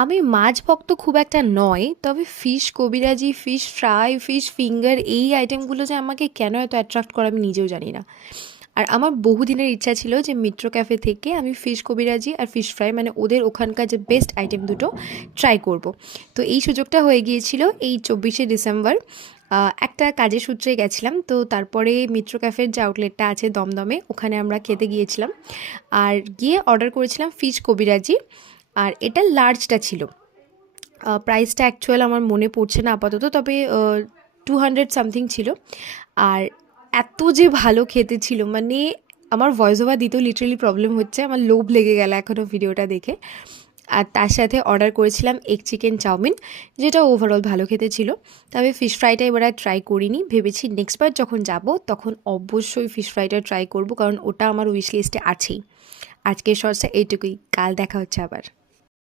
আমি মাছ ভক্ত খুব একটা নয়, তবে ফিশ কবিরাজি, ফিশ ফ্রাই, ফিশ ফিঙ্গার এই আইটেমগুলো যে আমাকে কেন এত অ্যাট্রাক্ট করে আমি নিজেও জানি না। আর আমার বহুদিনের ইচ্ছা ছিল যে মিত্র ক্যাফে থেকে আমি ফিশ কবিরাজি আর ফিশ ফ্রাই মানে ওদের ওখানকার যে বেস্ট আইটেম দুটো ট্রাই করব। তো এই সুযোগটা হয়ে গিয়েছিল এই 24শে ডিসেম্বর। একটা কাজের সূত্রে গেছিলাম, তো তারপরে মিত্র ক্যাফের যে আউটলেটটা আছে দমদমে, ওখানে আমরা খেতে গিয়েছিলাম। আর গিয়ে অর্ডার করেছিলাম ফিশ কবিরাজি, আর এটা লার্জটা ছিল। প্রাইসটা অ্যাকচুয়াল আমার মনে পড়ছে না আপাতত, তবে 200 সামথিং ছিল। আর এত যে ভালো খেতে ছিল, মানে আমার ভয়েস ওভার দিতেও লিটারালি প্রবলেম হচ্ছে, আমার লোভ লেগে গেল এখনও ভিডিওটা দেখে। আর তার সাথে অর্ডার করেছিলাম এগ চিকেন চাউমিন, যেটা ওভারঅল ভালো খেতে ছিল। তবে ফিশ ফ্রাইটা এবার আর ট্রাই করিনি, ভেবেছি নেক্সট বার যখন যাব তখন অবশ্যই ফিশ ফ্রাইটা ট্রাই করব, কারণ ওটা আমার উইশ লিস্টে আছেই। আজকের শর্টসে এইটুকুই, কাল দেখা হচ্ছে আবার।